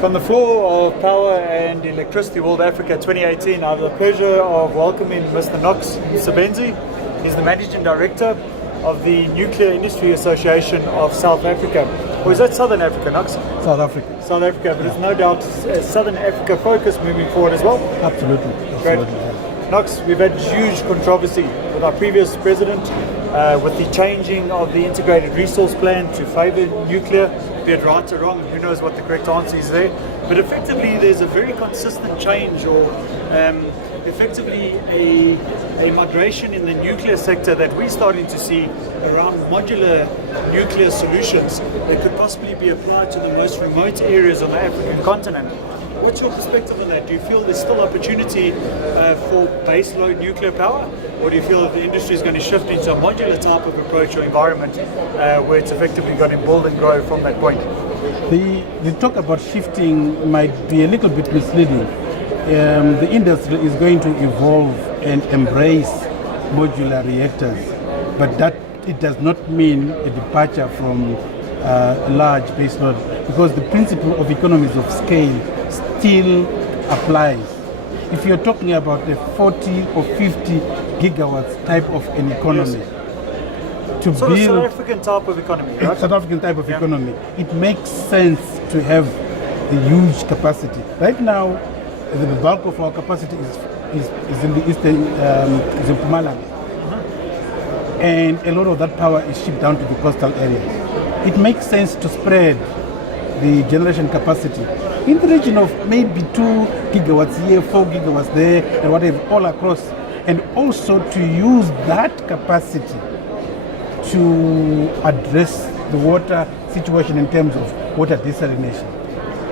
From the floor of Power and Electricity World Africa 2018, I have the pleasure of welcoming Mr. Knox Msebenzi. He's the Managing Director of the Nuclear Industry Association of South Africa. Or is that Southern Africa, Knox? South Africa. South Africa, but it's no doubt a Southern Africa focus moving forward as well. Absolutely. Great. Knox, we've had huge controversy with our previous president with the changing of the integrated resource plan to favour nuclear, be it right or wrong, who knows what the correct answer is there. But effectively there's a very consistent change or effectively a migration in the nuclear sector that we're starting to see around modular nuclear solutions that could possibly be applied to the most remote areas on the African continent. What's your perspective on that? Do you feel there's still opportunity for baseload nuclear power, or do you feel that the industry is going to shift into a modular type of approach or environment where it's effectively going to build and grow from that point? The talk about shifting might be a little bit misleading. The industry is going to evolve and embrace modular reactors, but that it does not mean a departure from large baseload, because the principle of economies of scale still applies. If you're talking about a 40 or 50 gigawatts type of an economy, yes, to sort of build South African type of economy, right? South African type of economy, it makes sense to have a huge capacity. Right now, the bulk of our capacity is in the eastern, is in Mpumalanga, and a lot of that power is shipped down to the coastal areas. It makes sense to spread the generation capacity in the region of maybe 2 gigawatts here, 4 gigawatts there, and whatever, all across, and also to use that capacity to address the water situation in terms of water desalination.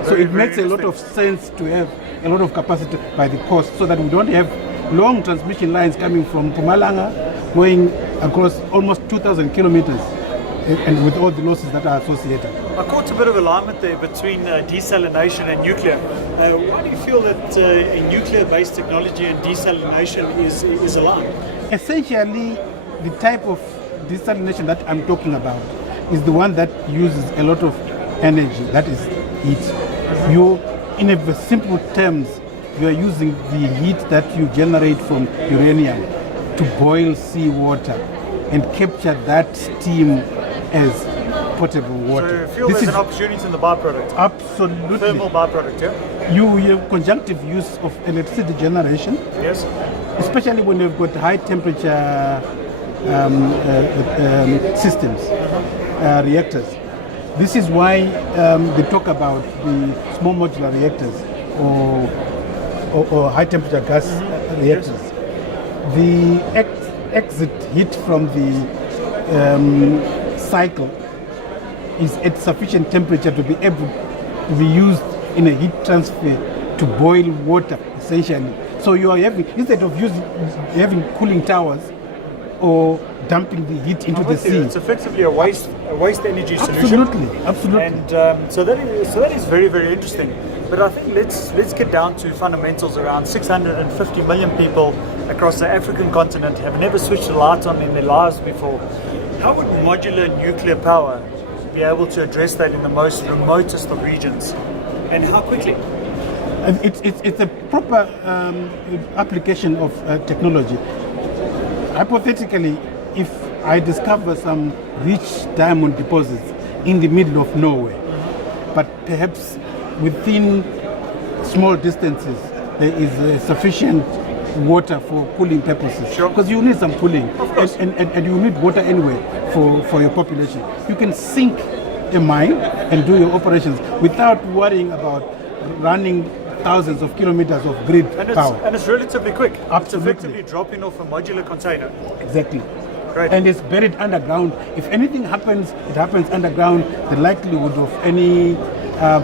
So it makes a lot of sense to have a lot of capacity by the coast, so that we don't have long transmission lines coming from Mpumalanga going across almost 2,000 kilometers, and with all the losses that are associated. I caught a bit of alignment there between desalination and nuclear. Why do you feel that a nuclear-based technology and desalination is aligned? Essentially, the type of desalination that I'm talking about is the one that uses a lot of energy, that is heat. You, in a simple terms, you are using the heat that you generate from uranium to boil seawater and capture that steam as potable water. So you feel there's an opportunity in the byproduct? Absolutely. Thermal byproduct, yeah? You have conjunctive use of electricity generation. Yes. Especially when you've got high temperature systems, reactors. This is why they talk about the small modular reactors or high temperature gas reactors. Yes. The exit heat from the cycle is at sufficient temperature to be able to be used in a heat transfer to boil water, essentially. So you are having, instead of having cooling towers or dumping the heat into the sea. It's effectively a waste energy solution. Absolutely. And so that is very, very interesting. But I think let's get down to fundamentals. Around 650 million people across the African continent have never switched the light on in their lives before. How would modular nuclear power be able to address that in the most remotest of regions? And how quickly? It's a proper application of technology. Hypothetically, if I discover some rich diamond deposits in the middle of nowhere, but perhaps within small distances there is sufficient water for cooling purposes. Sure. Because you need some cooling, and you need water anyway for your population. You can sink a mine and do your operations without worrying about running thousands of kilometers of grid power. And it's relatively quick. Absolutely. It's effectively dropping off a modular container. Exactly. Great. And it's buried underground. If anything happens, it happens underground. The likelihood of any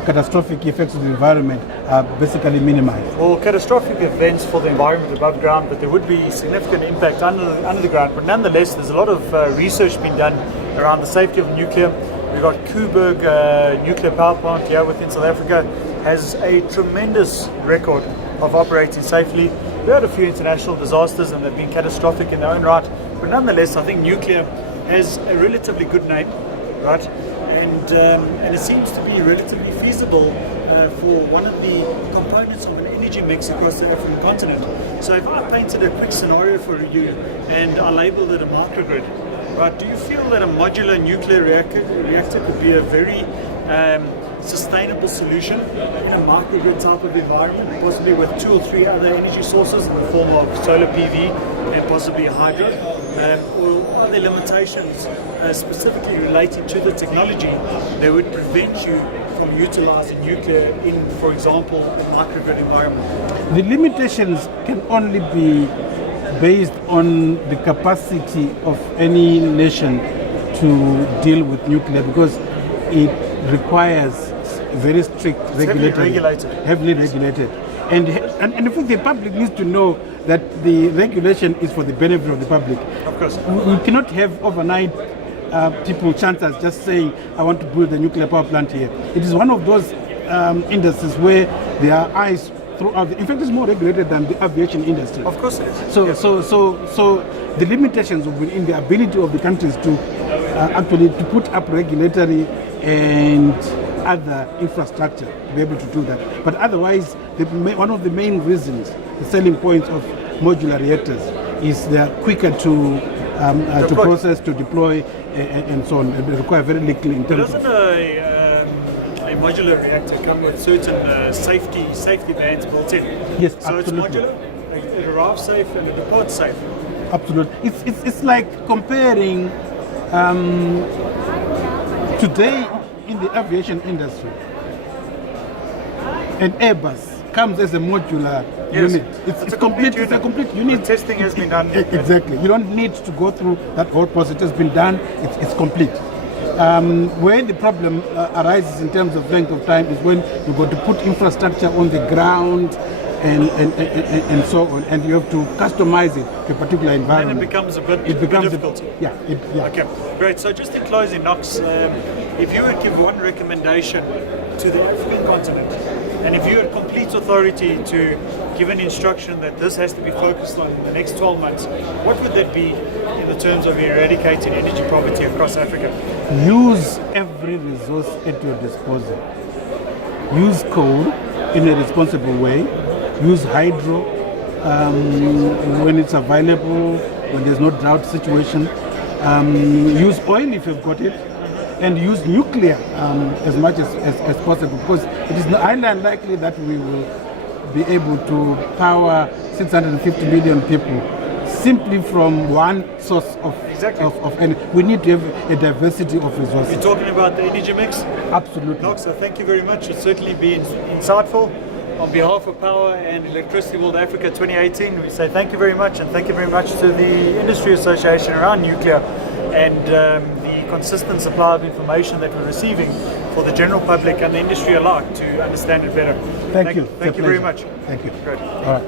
catastrophic effects on the environment are basically minimized. Well, catastrophic events for the environment above ground, but there would be significant impact under the ground. But nonetheless, there's a lot of research being done around the safety of nuclear. We've got Koeberg nuclear power plant here within South Africa, has a tremendous record of operating safely. We had a few international disasters and they've been catastrophic in their own right, but nonetheless I think nuclear has a relatively good name, right? and it seems to be relatively feasible for one of the components of an energy mix across the African continent. So if I painted a quick scenario for you and I labeled it a microgrid, right, do you feel that a modular nuclear reactor could be a very sustainable solution in a microgrid type of environment, possibly with 2 or 3 other energy sources in the form of solar PV and possibly hydro? Or are there limitations specifically relating to the technology that would prevent you from utilizing nuclear in, for example, a microgrid environment? The limitations can only be based on the capacity of any nation to deal with nuclear, because it requires very strict heavily regulated. And in fact, the public needs to know that the regulation is for the benefit of the public. Of course. We cannot have overnight people chancers just saying, I want to build a nuclear power plant here. It is one of those industries where there are eyes throughout. In fact, it's more regulated than the aviation industry. Of course it is. So, Yes. so the limitations will be in the ability of the countries to actually to put up regulatory and other infrastructure to be able to do that. But otherwise, one of the main reasons, the selling points of modular reactors is they are quicker to process, to deploy, and so on. They require very little in But terms doesn't of... a modular reactor come with certain safety bands built in? Yes, so absolutely. it's modular, it arrives safe and it departs safe. Absolutely. It's like comparing today in the aviation industry, an Airbus comes as a modular unit. It's a complete unit. It's a complete unit. The testing has been done. Exactly. You don't need to go through that whole process. It has been done. It's complete. Where the problem arises in terms of length of time is when you've got to put infrastructure on the ground and so on, and you have to customize it to a particular environment. And it becomes a bit difficult. Yeah. Okay, great. So just in closing, Knox, if you would give one recommendation to the African continent, and if you had complete authority to give an instruction that this has to be focused on in the next 12 months, what would that be in the terms of eradicating energy poverty across Africa? Use every resource at your disposal. Use coal in a responsible way. Use hydro when it's available, when there's no drought situation. Use oil if you've got it, and use nuclear as much as possible, because it is highly unlikely that we will be able to power 650 million people simply from one source of energy. We need to have a diversity of resources. You're talking about the energy mix? Absolutely. Knox, thank you very much. It's certainly been insightful. On behalf of Power and Electricity World Africa 2018, we say thank you very much, and thank you very much to the Industry Association around nuclear and the consistent supply of information that we're receiving for the general public and the industry alike to understand it better. Thank you. Thank you very much. Thank you. Great. All right.